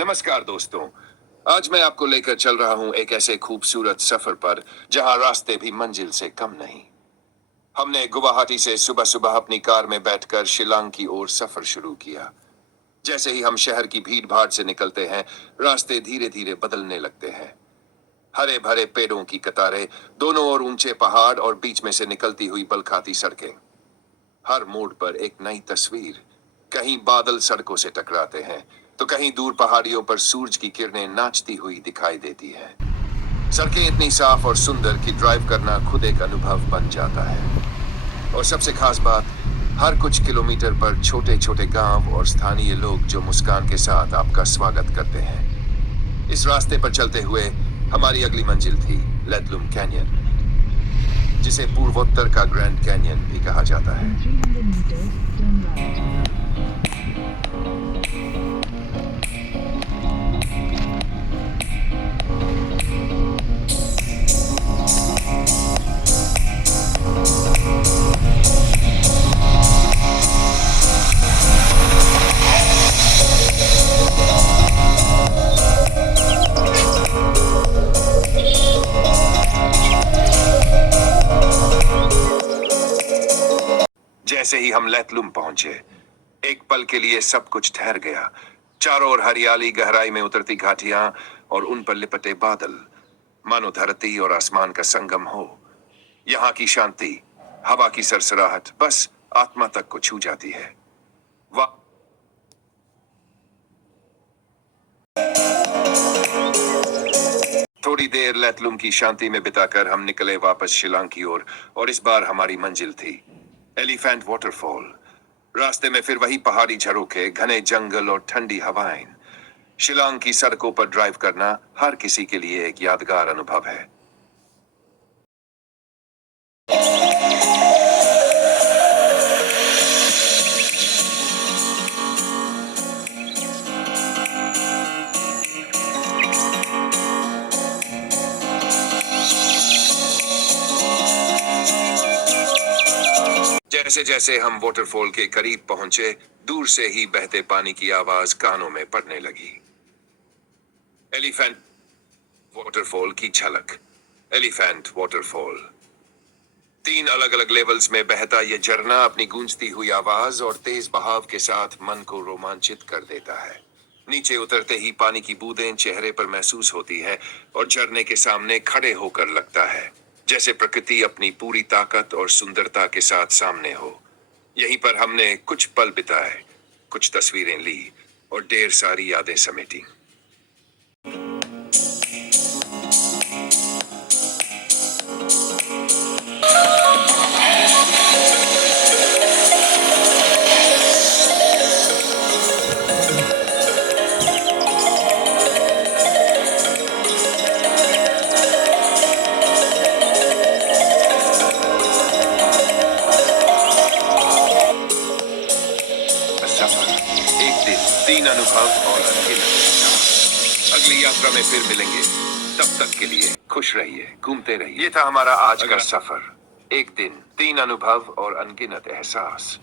नमस्कार दोस्तों। आज मैं आपको लेकर चल रहा हूं एक ऐसे खूबसूरत सफर पर जहां रास्ते भी मंजिल से कम नहीं। हमने गुवाहाटी से सुबह सुबह अपनी कार में बैठकर शिलांग की ओर सफर शुरू किया। जैसे ही हम शहर की भीड़ भाड़ से निकलते हैं, रास्ते धीरे धीरे बदलने लगते हैं। हरे भरे पेड़ों की कतारें, दोनों ओर ऊंचे पहाड़ और बीच में से निकलती हुई बलखाती सड़कें। हर मोड़ पर एक नई तस्वीर। कहीं बादल सड़कों से टकराते हैं तो कहीं दूर पहाड़ियों पर सूरज की किरणें नाचती हुई दिखाई देती है। सड़कें इतनी साफ और सुंदर कि ड्राइव करना खुद एक अनुभव बन जाता है। और सबसे खास बात, हर कुछ किलोमीटर पर छोटे छोटे गांव और स्थानीय लोग जो मुस्कान के साथ आपका स्वागत करते हैं। इस रास्ते पर चलते हुए हमारी अगली मंजिल थी लेतलुम कैनियन, जिसे पूर्वोत्तर का ग्रैंड कैनियन भी कहा जाता है। जैसे ही हम लेतलुम पहुंचे, एक पल के लिए सब कुछ ठहर गया। चारों ओर हरियाली, गहराई में उतरती घाटियां और उन पर लिपटे बादल, मानो धरती और आसमान का संगम हो। यहाँ की शांति, हवा की सरसराहट बस आत्मा तक को छू जाती है। वाह! थोड़ी देर लेतलुम की शांति में बिताकर हम निकले वापस शिलांग की ओर, और इस बार हमारी मंजिल थी एलिफेंट वाटरफॉल। रास्ते में फिर वही पहाड़ी झरोखे, घने जंगल और ठंडी हवाएं। शिलांग की सड़कों पर ड्राइव करना हर किसी के लिए एक यादगार अनुभव है। जैसे जैसे हम वाटरफॉल के करीब पहुंचे, दूर से ही बहते पानी की आवाज कानों में पड़ने लगी। एलिफेंट वाटरफॉल की झलक। एलिफेंट वाटरफॉल 3 अलग अलग लेवल्स में बहता यह झरना अपनी गूंजती हुई आवाज और तेज बहाव के साथ मन को रोमांचित कर देता है। नीचे उतरते ही पानी की बूंदें चेहरे पर महसूस होती है और झरने के सामने खड़े होकर लगता है जैसे प्रकृति अपनी पूरी ताकत और सुंदरता के साथ सामने हो। यहीं पर हमने कुछ पल बिताए, कुछ तस्वीरें ली और ढेर सारी यादें समेटी। सफर, एक दिन, 3 अनुभव और अनगिनत एहसास। अगली यात्रा में फिर मिलेंगे, तब तक के लिए खुश रहिए, घूमते रहिए। ये था हमारा आज का सफर। एक दिन, 3 अनुभव और अनगिनत एहसास।